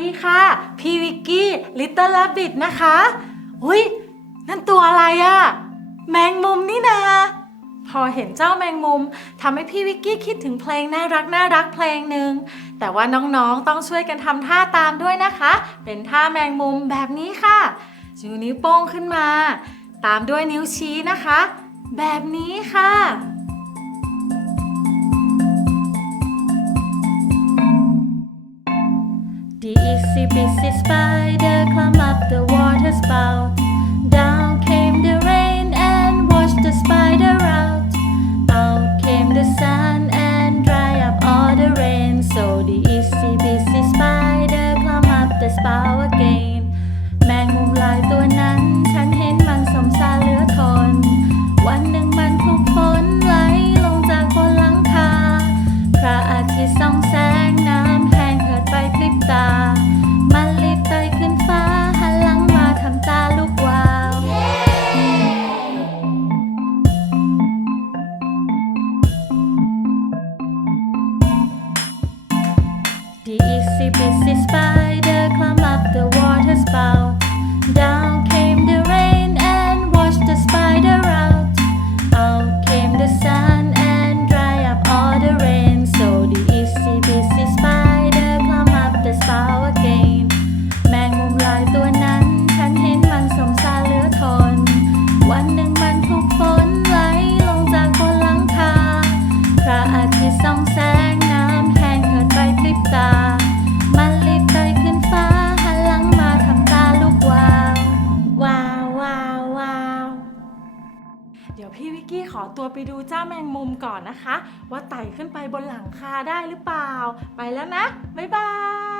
ดีค่ะ พี่วิกกี้ลิตเติ้ลแ b บบิ t นะคะอุ้ยนั่นตัวอะไรอะแมงมุมนี่นา พอเห็นเจ้าแมงมุมทำให้พี่วิกกี้คิดถึงเพลงน่ารักน่ารักเพลงหนึ่งแต่ว่าน้องๆต้องช่วยกันทำท่าตามด้วยนะคะ เป็นท่าแมงมุมแบบนี้ค่ะชูนิ้วโป้งขึ้นมา ตามด้วยนิ้วชี้นะคะ แบบนี้ค่ะ itsy bitsy spider climb up the water spout. Down The itsy bitsy spider climbed up the water spout. เดี๋ยวพี่วิกกี้ขอตัวไปดูเจ้าแมงมุมก่อนนะคะ ว่าไต่ขึ้นไปบนหลังคาได้หรือเปล่า ไปแล้วนะ บ๊ายบาย